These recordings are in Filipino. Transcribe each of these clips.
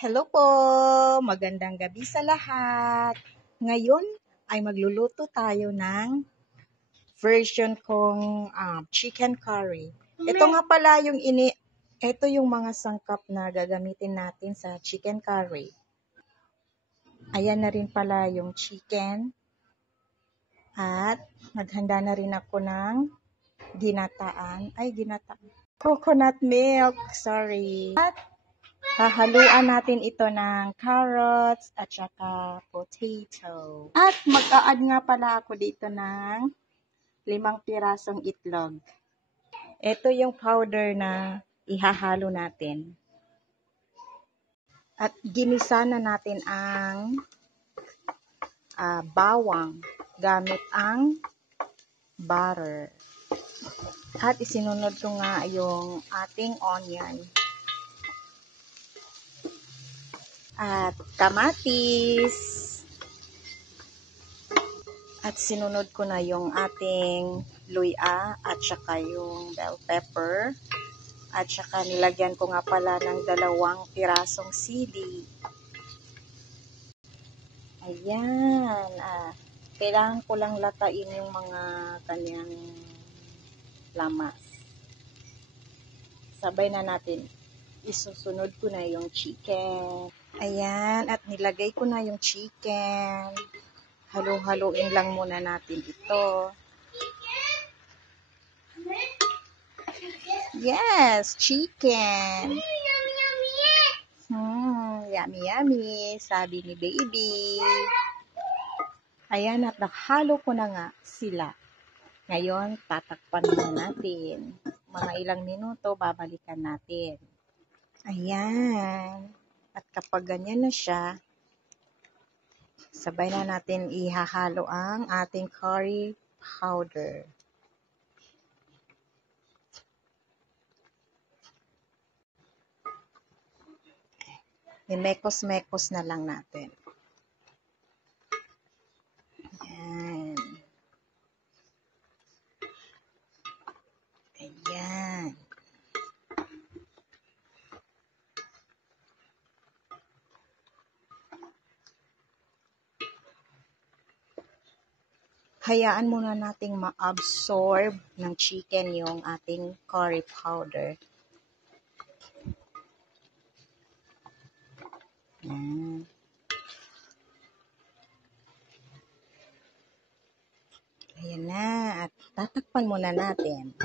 Hello po! Magandang gabi sa lahat. Ngayon ay magluluto tayo ng version kong chicken curry. Ito nga pala ito yung mga sangkap na gagamitin natin sa chicken curry. Ayan na rin pala yung chicken. At naghanda na rin ako ng coconut milk. Sorry. At hahaluan natin ito ng carrots at saka potato. At mag-a-add nga pala ako dito ng 5 pirasong itlog. Ito yung powder na ihahalo natin. At ginisa na natin ang bawang gamit ang butter. At isinunod ko nga yung ating onion. At kamatis. At sinunod ko na yung ating luya at saka yung bell pepper. At saka nilagyan ko nga pala ng 2 pirasong sili. Ayan. Kailangan ko lang latain yung mga kanyang lamas. Sabay na natin. Isusunod ko na yung chicken. Ayan, at nilagay ko na yung chicken. Halo-haloin lang muna natin ito. Yes, chicken. Yummy, yummy, sabi ni baby. Ayan, at nakahalo ko na nga sila. Ngayon, tatakpan muna natin. Mga ilang minuto, babalikan natin. Ayan. At kapag ganyan na siya, sabay na natin ihahalo ang ating curry powder. Imekos-mekos na lang natin. Ayan. Ayan. Hayaan muna nating ma-absorb ng chicken yung ating curry powder. Ayan na. At tatakpan muna natin.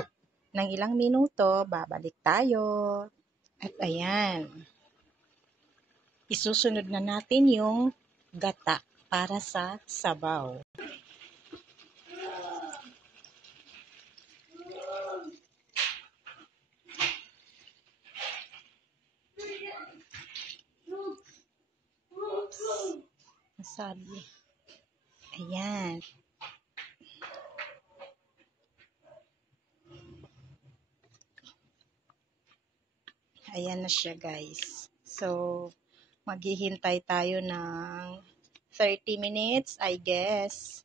Ng ilang minuto, babalik tayo. At ayan. Isusunod na natin yung gata para sa sabaw. Masabi. Ayan. Ayan na siya, guys. So, maghihintay tayo ng 30 minutes, I guess.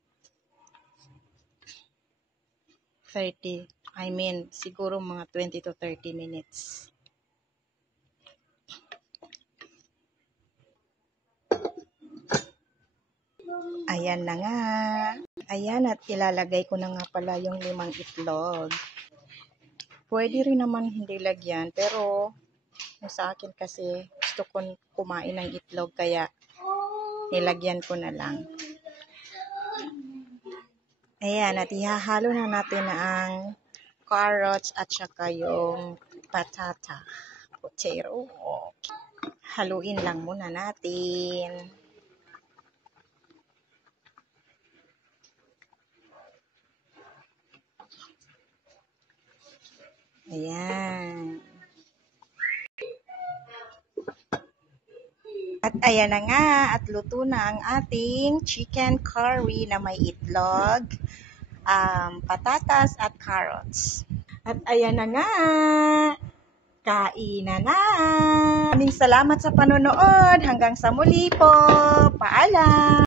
Siguro mga 20 to 30 minutes. Ayan na nga. Ayan, at ilalagay ko na nga pala yung 5 itlog. Pwede rin naman hindi lagyan, pero sa akin kasi gusto ko kumain ng itlog, kaya nilagyan ko na lang. Ayan, at ihahalo na natin ang carrots at saka yung potato. Haluin lang muna natin. Ayan. At ayan na nga, at luto na ang ating chicken curry na may itlog, patatas at carrots. At ayan na nga, kainan na. Maraming salamat sa panonood. Hanggang sa muli po. Paalam.